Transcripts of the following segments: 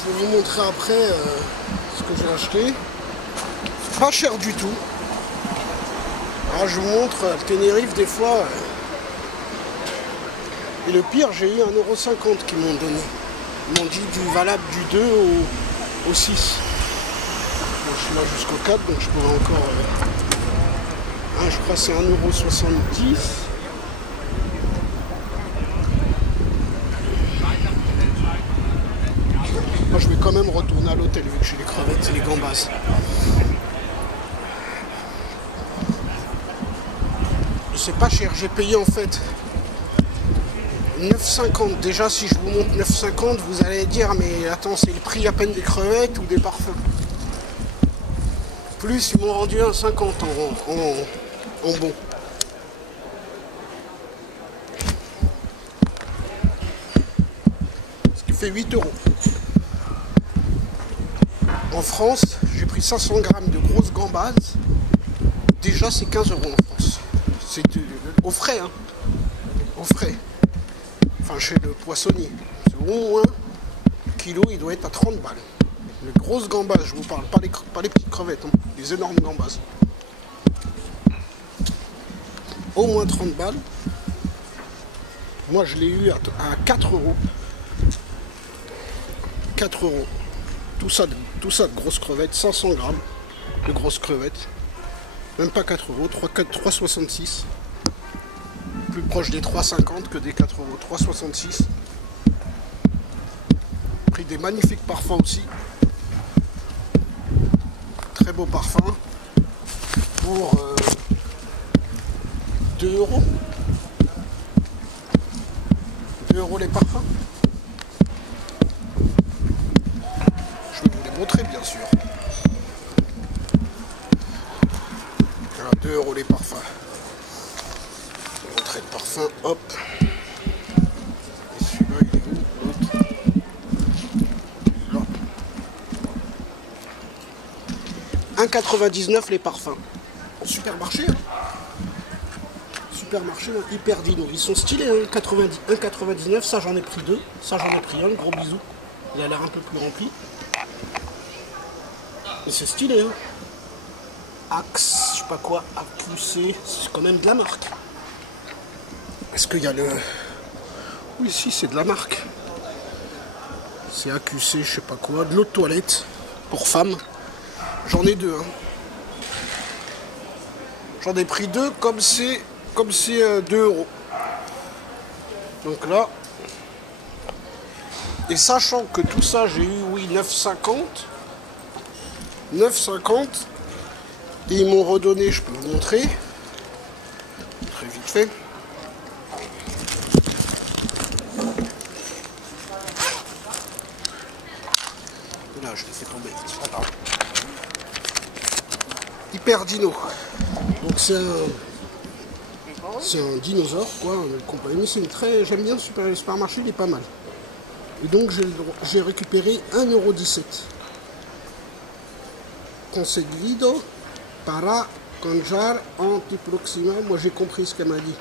Je vais vous montrer après ce que j'ai acheté. Pas cher du tout. Alors, je vous montre le Tenerife des fois. Et le pire, j'ai eu 1,50 € qu'ils m'ont donné. Ils m'ont dit du valable du 2 au 6. Bon, je suis là jusqu'au 4, donc je pourrais encore... je crois que c'est 1,70 €. Moi, je vais quand même retourner à l'hôtel vu que j'ai les crevettes et les gambas. C'est pas cher, j'ai payé en fait 9,50 €. Déjà, si je vous montre 9,50 €, vous allez dire, mais attends, c'est le prix à peine des crevettes ou des parfums. Plus, ils m'ont rendu 1,50 € en bon. Ce qui fait 8 €. En France, j'ai pris 500 grammes de grosses gambas. Déjà, c'est 15 € en France. C'est au frais, hein. Au frais. Enfin, chez le poissonnier. C'est au moins, le kilo, il doit être à 30 balles. Les grosses gambas, je vous parle, pas les petites crevettes, hein, les énormes gambas. Au moins 30 balles. Moi, je l'ai eu à 4 €. 4 €. Tout ça de grosses crevettes, 500 grammes de grosses crevettes. Même pas 4 €, 3,66 €. Plus proche des 3,50 € que des 4 €. 3,66 €. Pris des magnifiques parfums aussi. Très beau parfum. Pour 2 €. 2 € les parfums. Je vais vous les montrer bien sûr. Voilà, 2 € les parfums. Je vais vous montrer le parfum, hop. Et celui-là, il est où? L'autre. Là. 1,99 € les parfums. Au supermarché. Hein. Supermarché, hein, hyper dino. Ils sont stylés, hein, 1,99 €. Ça, j'en ai pris 2. Ça, j'en ai pris un. Gros bisou. Il a l'air un peu plus rempli. Mais c'est stylé, hein. Axe, je sais pas quoi, AQC, c'est quand même de la marque. Est-ce qu'il y a le... Oui, si, c'est de la marque. C'est AQC, je sais pas quoi. De l'eau de toilette pour femmes. J'en ai 2, hein. J'en ai pris 2 comme c'est 2 €. Donc là... Et sachant que tout ça, j'ai eu, oui, 9,50 €. 9,50 €. Et ils m'ont redonné, je peux vous montrer. Très vite fait. Là, je laissais tomber. C'est pas grave. Hyper dino. Donc c'est un dinosaure, quoi, une compagnie. C'est une très... J'aime bien le supermarché, il est pas mal. Et donc j'ai récupéré 1,17 €. Conseguido para conjar antiproxima. Moi j'ai compris ce qu'elle m'a dit.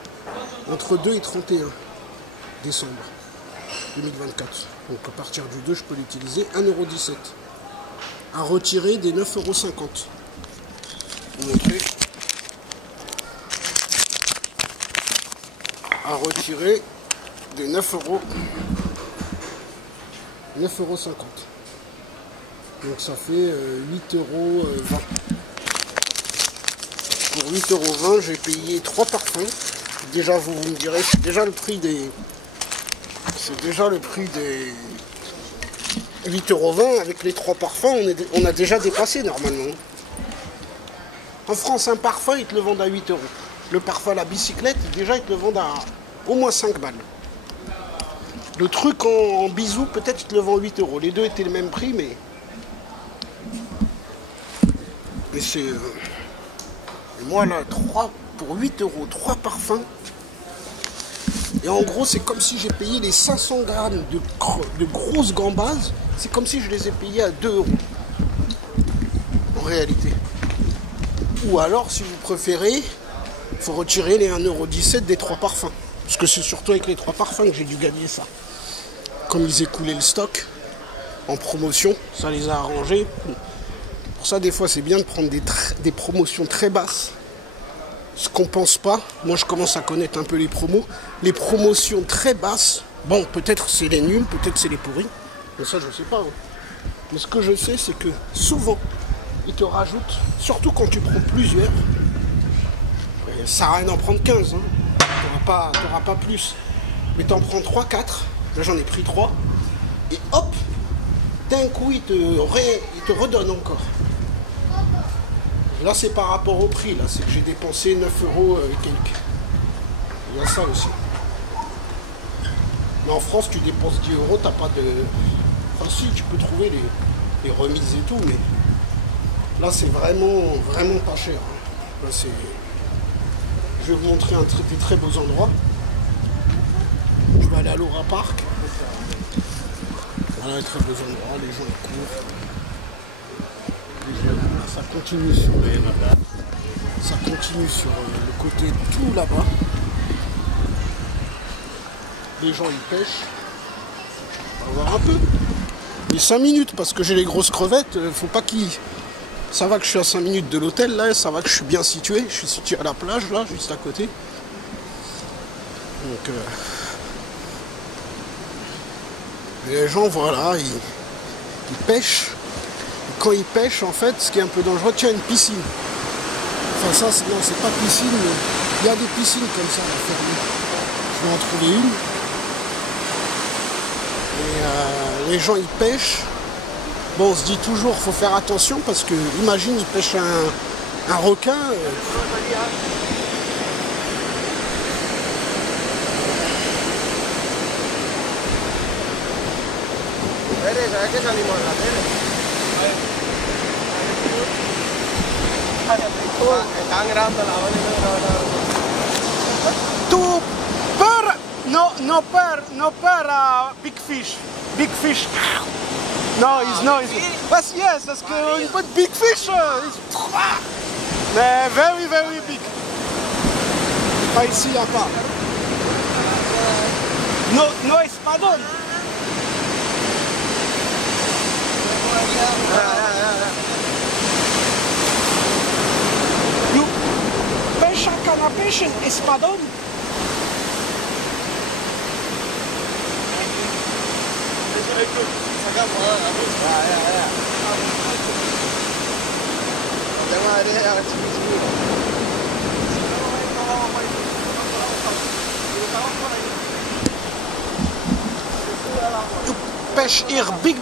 Entre 2 et 31 décembre 2024. Donc à partir du 2, je peux l'utiliser. 1,17 € à retirer des 9,50 €. Vous montrez. À retirer des 9,50 €. Donc ça fait 8,20 €. Pour 8,20 €, j'ai payé 3 parfums. Déjà, vous me direz, c'est déjà le prix des... C'est déjà le prix des 8,20 € avec les 3 parfums. On a déjà dépassé normalement. En France, un parfum, ils te le vendent à 8 €. Le parfum à la bicyclette, déjà, ils te le vendent à au moins 5 balles. Le truc en bisou, peut-être, ils te le vendent 8 €. Les deux étaient le même prix, mais... Et c'est... Et moi, là, 3 pour 8 €, 3 parfums. Et en gros, c'est comme si j'ai payé les 500 grammes de grosses gambas. C'est comme si je les ai payés à 2 €. En réalité. Ou alors, si vous préférez, il faut retirer les 1,17 € des 3 parfums. Parce que c'est surtout avec les 3 parfums que j'ai dû gagner ça. Comme ils écoulaient le stock, en promotion, ça les a arrangés. Pour ça, des fois, c'est bien de prendre des promotions très basses. Ce qu'on pense pas, moi je commence à connaître un peu les promos. Les promotions très basses, bon, peut-être c'est les nuls, peut-être c'est les pourris. Mais ça, je sais pas. Hein. Mais ce que je sais, c'est que souvent, ils te rajoutent, surtout quand tu prends plusieurs, ça sert à rien d'en prendre 15. Hein. T'auras pas plus. Mais t'en prends 3, 4. Là, j'en ai pris 3. Et hop, d'un coup, il te redonne encore. Là, c'est par rapport au prix. Là, c'est que j'ai dépensé 9 € et quelques. Il y a ça aussi. Mais en France, tu dépenses 10 €, t'as pas de... Enfin, si, tu peux trouver les remises et tout, mais là, c'est vraiment, vraiment pas cher. Là, c'est... Je vais vous montrer des très beaux endroits. Je vais aller à Laura Park. Voilà, très beaux endroits, les gens courent. Ça continue sur le côté tout là-bas. Les gens ils pêchent. On va voir un peu. Mais 5 minutes parce que j'ai les grosses crevettes, faut pas qu'ils. Ça va que je suis à 5 minutes de l'hôtel là, ça va que je suis bien situé. Je suis situé à la plage là, juste à côté. Donc les gens voilà, ils pêchent. Quand ils pêchent, en fait, ce qui est un peu dangereux, tiens, une piscine. Enfin, ça, non, c'est pas piscine, mais il y a des piscines comme ça, à fermer. Je vais en trouver une. Et les gens, ils pêchent. Bon, on se dit toujours, faut faire attention, parce que, imagine, ils pêchent un requin. Tu peur? No peur, big fish. Big fish. No, it's no. But yes, that's good. But big fish is very, very big. Pas ici, là pas. No espadon. You pêche à canne à pêche espadon. You pêche here big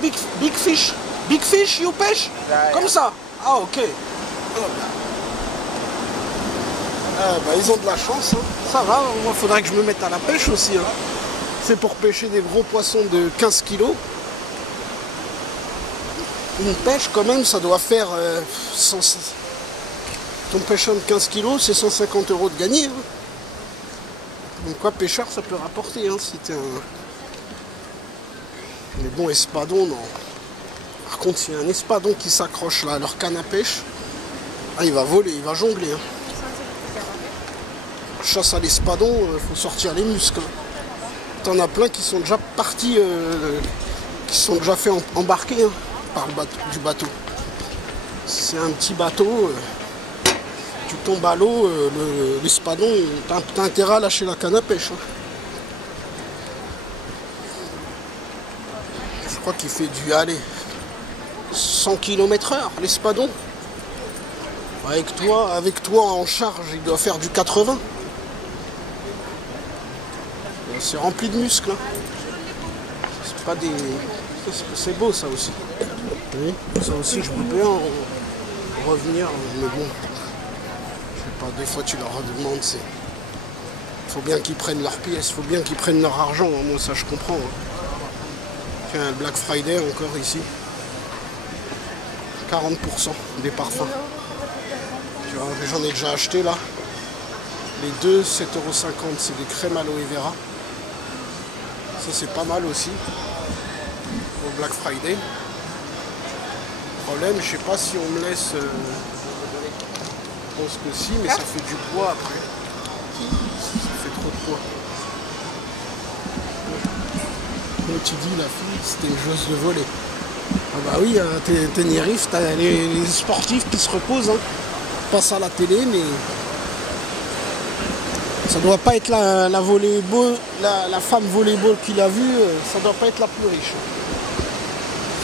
fish. Big fish, you pêche? Comme ça. Ah, ok. Bah, ils ont de la chance. Hein. Ça va, moi, il faudrait que je me mette à la pêche aussi. Hein. C'est pour pêcher des gros poissons de 15 kilos. Une pêche, quand même, ça doit faire... Ton pêcheur de 15 kilos, c'est 150 € de gagné. Hein. Donc quoi, pêcheur, ça peut rapporter. Hein, si t'es un... Mais bon, espadon, non. Par contre, s'il y a un espadon qui s'accroche là à leur canne à pêche, ah, il va voler, il va jongler. Hein. Chasse à l'espadon, faut sortir les muscles. T'en as plein qui sont déjà partis, qui sont déjà fait embarquer hein, par le bateau, du bateau. C'est un petit bateau, tu tombes à l'eau, l'espadon, t'as intérêt à lâcher la canne à pêche. Hein. Je crois qu'il fait du aller 100 km/h, l'espadon. Avec toi en charge, il doit faire du 80. C'est rempli de muscles. Hein. C'est pas des... C'est beau ça aussi. Oui, ça aussi je peux bien revenir, mais bon. Je sais pas, des fois tu leur demandes, c'est... Faut bien qu'ils prennent leurs pièces, faut bien qu'ils prennent leur argent. Hein. Moi ça je comprends. Hein. Tiens, Black Friday encore ici. 40% des parfums. Tu vois, j'en ai déjà acheté là. Les deux, 7,50 €, c'est des crèmes aloe vera. Ça c'est pas mal aussi. Au Black Friday. Problème, je sais pas si on me laisse. Je pense que si, mais ça fait du poids après. Ça fait trop de poids. Comme tu dis, la fille, c'était une joueuse de volley. Ah bah oui, à Tenerife, t'as les sportifs qui se reposent, hein. Passent à la télé, mais ça doit pas être la volleyball, la femme volleyball qu'il a vue, ça doit pas être la plus riche.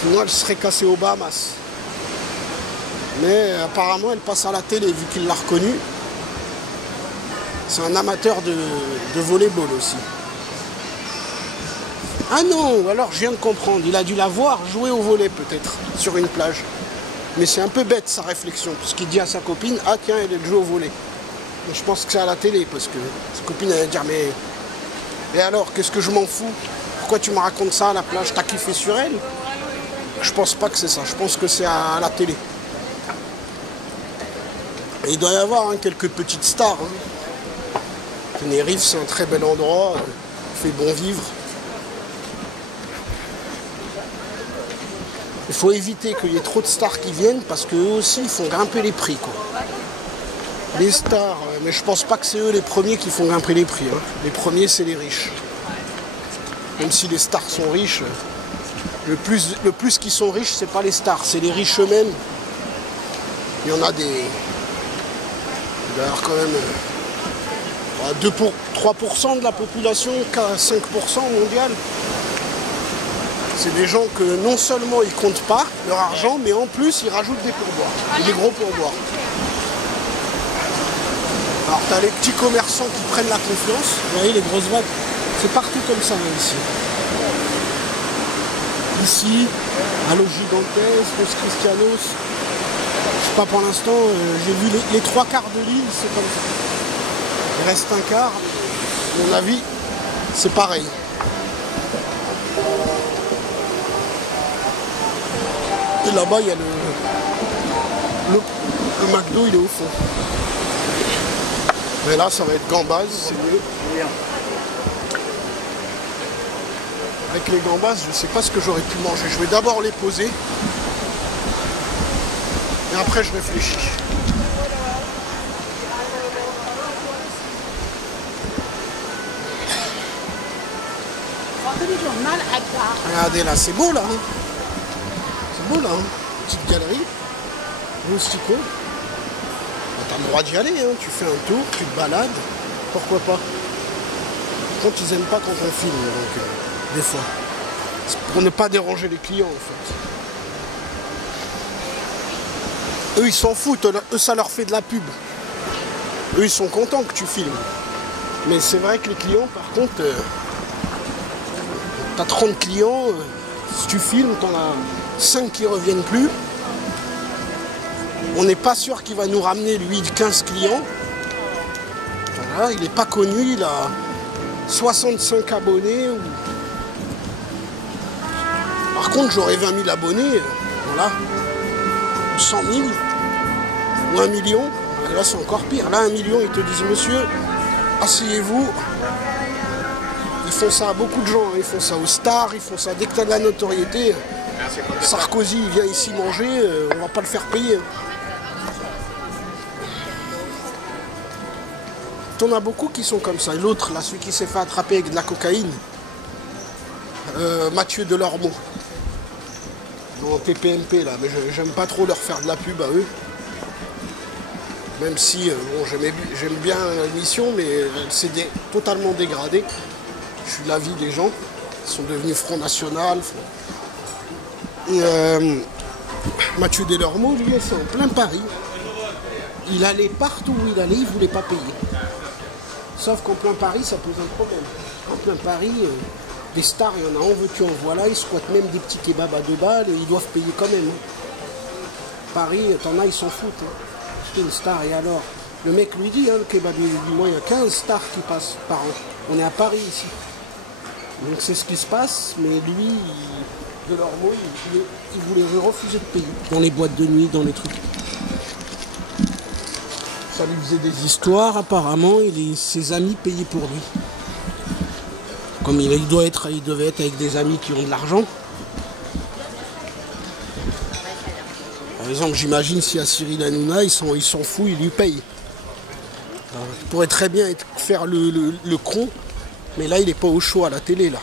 Sinon elle serait cassée aux Bahamas. Mais apparemment elle passe à la télé vu qu'il l'a reconnue. C'est un amateur de volleyball aussi. Ah non, alors je viens de comprendre, il a dû la voir jouer au volley peut-être, sur une plage. Mais c'est un peu bête sa réflexion, puisqu'il dit à sa copine, ah tiens, elle joue au volley. Mais je pense que c'est à la télé, parce que sa copine elle va dire, mais... Et alors, qu'est-ce que je m'en fous? Pourquoi tu me racontes ça à la plage? T'as kiffé sur elle? Je pense pas que c'est ça, je pense que c'est à la télé. Et il doit y avoir hein, quelques petites stars. Hein. Tenerife, c'est un très bel endroit, il fait bon vivre. Il faut éviter qu'il y ait trop de stars qui viennent parce qu'eux aussi ils font grimper les prix quoi. Les stars, mais je pense pas que c'est eux les premiers qui font grimper les prix. Hein. Les premiers c'est les riches. Même si les stars sont riches, le plus qu'ils sont riches c'est pas les stars, c'est les riches eux-mêmes. Il y en a des... Il doit y avoir quand même 3% de la population, 5% mondiale. C'est des gens que non seulement ils comptent pas leur argent, mais en plus ils rajoutent des pourboires, des gros pourboires. Alors tu as les petits commerçants qui prennent la confiance, vous voyez les grosses vagues, c'est partout comme ça hein, ici. Ici, à Los Gigantes, Los Cristianos, je sais pas pour l'instant, j'ai vu les 3 quarts de l'île, c'est comme ça. Il reste un quart, à mon avis, c'est pareil. Et là-bas, il y a le McDo, il est au fond. Mais là, ça va être gambas, c'est mieux. Avec les gambas, je ne sais pas ce que j'aurais pu manger. Je vais d'abord les poser. Et après, je réfléchis. Regardez là, c'est beau là. Hein. C'est beau là. Hein. Petite galerie. Moustico. T'as le droit d'y aller. Hein. Tu fais un tour, tu te balades. Pourquoi pas. Quand ils aiment pas quand on filme. Donc, des fois. C'est pour ne pas déranger les clients en fait. Eux ils s'en foutent. Eux ça leur fait de la pub. Eux ils sont contents que tu filmes. Mais c'est vrai que les clients par contre... T'as 30 clients, si tu filmes, t'en as 5 qui reviennent plus. On n'est pas sûr qu'il va nous ramener, lui, 15 clients. Voilà, il n'est pas connu, il a 65 abonnés. Par contre, j'aurais 20 000 abonnés, voilà. 100 000 ou 1 million. Et là, c'est encore pire. Là, 1 million, ils te disent, monsieur, asseyez-vous. Ils font ça à beaucoup de gens, hein. Ils font ça aux stars, ils font ça dès que tu as de la notoriété. Sarkozy il vient ici manger, on va pas le faire payer. T'en as beaucoup qui sont comme ça. Et l'autre, là, celui qui s'est fait attraper avec de la cocaïne, Mathieu Delormeau, dans TPMP là, mais j'aime pas trop leur faire de la pub à eux. Même si bon, j'aime bien l'émission, mais c'est totalement dégradé. Je suis l'avis des gens. Ils sont devenus Front National. Mathieu Delormeau, lui, c'est en plein Paris. Il allait partout où il allait, il ne voulait pas payer. Sauf qu'en plein Paris, ça pose un problème. En plein Paris, des stars, il y en a en veux-tu, en voilà. Ils squattent même des petits kebabs à 2 balles et ils doivent payer quand même. Hein. Paris, t'en as, ils s'en foutent. Hein. C'est une star, et alors? Le mec lui dit, hein, le kebab, il dit, moi, il y a 15 stars qui passent par an. On est à Paris ici. Donc c'est ce qui se passe, mais lui, Delormeau, il voulait refuser de payer. Dans les boîtes de nuit, dans les trucs. Ça lui faisait des histoires, apparemment, et ses amis payaient pour lui. Comme il devait être avec des amis qui ont de l'argent. Par exemple, j'imagine si à Cyril Hanouna, il s'en fout, il lui paye. Il pourrait très bien faire le con, mais là, il n'est pas au show à la télé, là,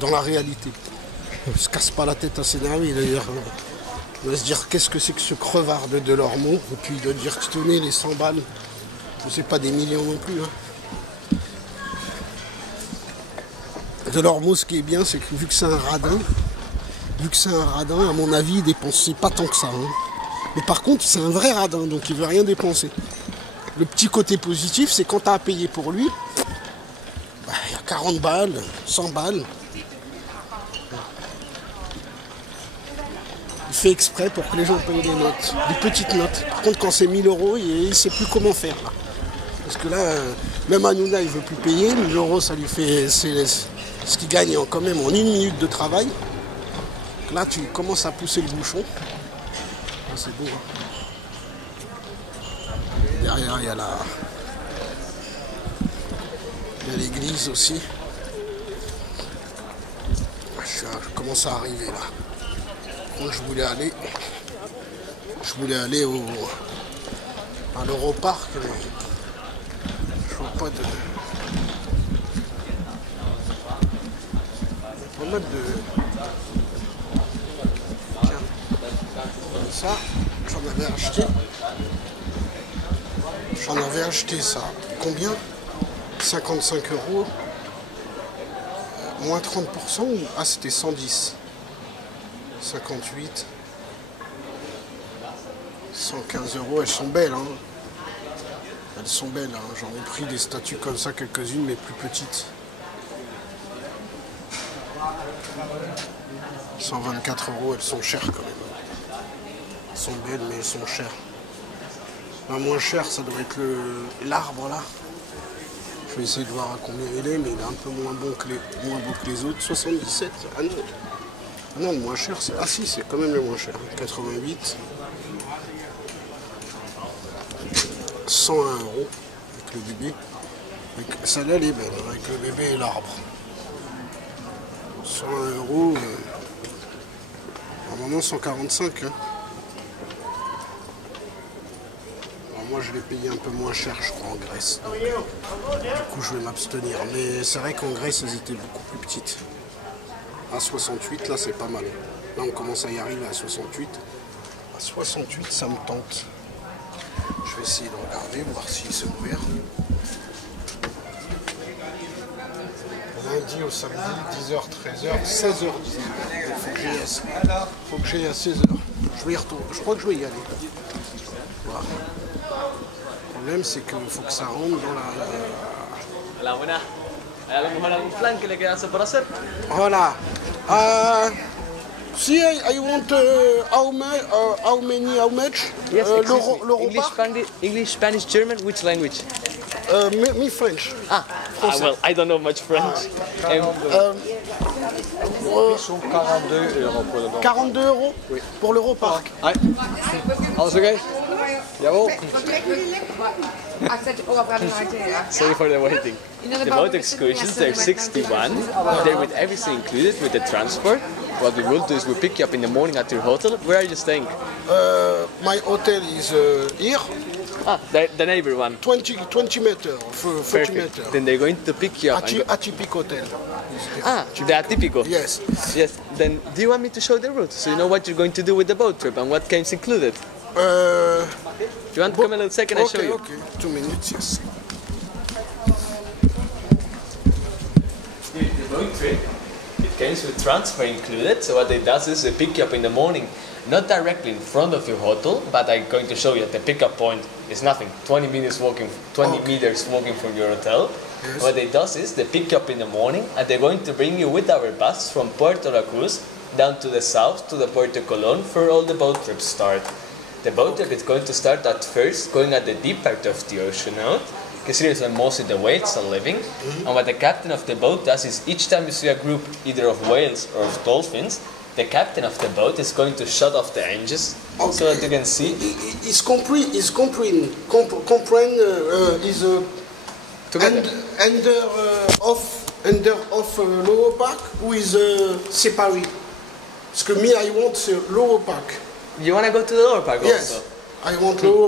dans la réalité. Il se casse pas la tête à s'énerver d'ailleurs. Il va se dire qu'est-ce que c'est que ce crevard de Delormeau. Et puis il doit dire tenez les 100 balles. C'est pas des millions non plus. Hein. Delormeau, ce qui est bien, c'est que vu que c'est un radin, à mon avis, il dépensait pas tant que ça. Hein. Mais par contre, c'est un vrai radin, donc il veut rien dépenser. Le petit côté positif, c'est quand tu as à payer pour lui, il y a 40 balles, 100 balles. Il fait exprès pour que les gens payent des notes, des petites notes. Par contre, quand c'est 1000 €, il ne sait plus comment faire. Là. Parce que là, même Hanouna, il ne veut plus payer. 1000 € ça lui fait... C'est ce qu'il gagne quand même en 1 minute de travail. Là, tu commences à pousser le bouchon. Ah, c'est beau. Hein. Derrière, il y a l'église aussi. Je commence à arriver là. Donc, je voulais aller à l'Europark, mais je vois pas de... On va mettre de... Tiens, comme ça, j'en avais acheté ça. Combien? 55 €. Moins 30% ou... Ah, c'était 110. 58. 115 €, elles sont belles, hein. Elles sont belles, hein. J'en ai pris des statues comme ça, quelques-unes, mais plus petites. 124 €, elles sont chères quand même. Elles sont belles, mais elles sont chères. La moins chère, ça doit être l'arbre là. Je vais essayer de voir à combien il est, mais il est un peu moins beau que les autres. 77. Ah non. Ah non, le moins cher, c'est... Ah si, c'est quand même le moins cher. 88. 101 € avec le bébé. Celle-là, elle est belle, avec le bébé et l'arbre. 101 €. Normalement, 145. Hein. Alors, moi, je l'ai payé un peu moins cher, je crois, en Grèce. Donc, du coup, je vais m'abstenir. Mais c'est vrai qu'en Grèce, elles étaient beaucoup plus petites. À 68, là, c'est pas mal. Là, on commence à y arriver à 68. À 68, ça me tente. Je vais essayer de regarder, voir s'il s'est ouvert. Lundi au samedi, 10h, 13h, 16h, 10h. Faut que j'aille à 16h. Je vais y retourner. Je crois que je vais y aller. Voilà. Le problème, c'est qu'il faut que ça rentre dans la... Voilà. Si I want how much? Yes, l'Europark? English, Spanish, German, which language? Me French. Well, I don't know much French. 42 € Oui. pour l'Europark. Hi. Alles okay? Jawel. Sorry for the waiting. The boat excursions, they're 61. They're with everything included, with the transport. What we will do is we'll pick you up in the morning at your hotel. Where are you staying? My hotel is here. Ah, the neighbor one. 20 meters, 40 Perfect. meters. Then they're going to pick you up. Atypique hotel. The Atypico. Yes. Yes. Then do you want me to show the route so you know what you're going to do with the boat trip and what comes included? Do you want to come a little second and show you? Okay. 2 minutes, yes. The boat trip, it comes with transfer included. So what it does is they pick you up in the morning, not directly in front of your hotel, but I'm going to show you at the pickup point is nothing. 20 meters walking from your hotel. Yes. What it does is they pick you up in the morning and they're going to bring you with our bus from Puerto La Cruz down to the south to the Puerto Colón for all the boat trips start. The boat trip is going to start at first going at the deep part of the ocean out, because here is where most of the whales are living. And what the captain of the boat does is each time you see a group either of whales or of dolphins, the captain of the boat is going to shut off the engines so that you can see. Under of l'Europark ou is separate? Parce que me, I want l'Europark. You want to go to the lower park Yes, also? I want l'Europark.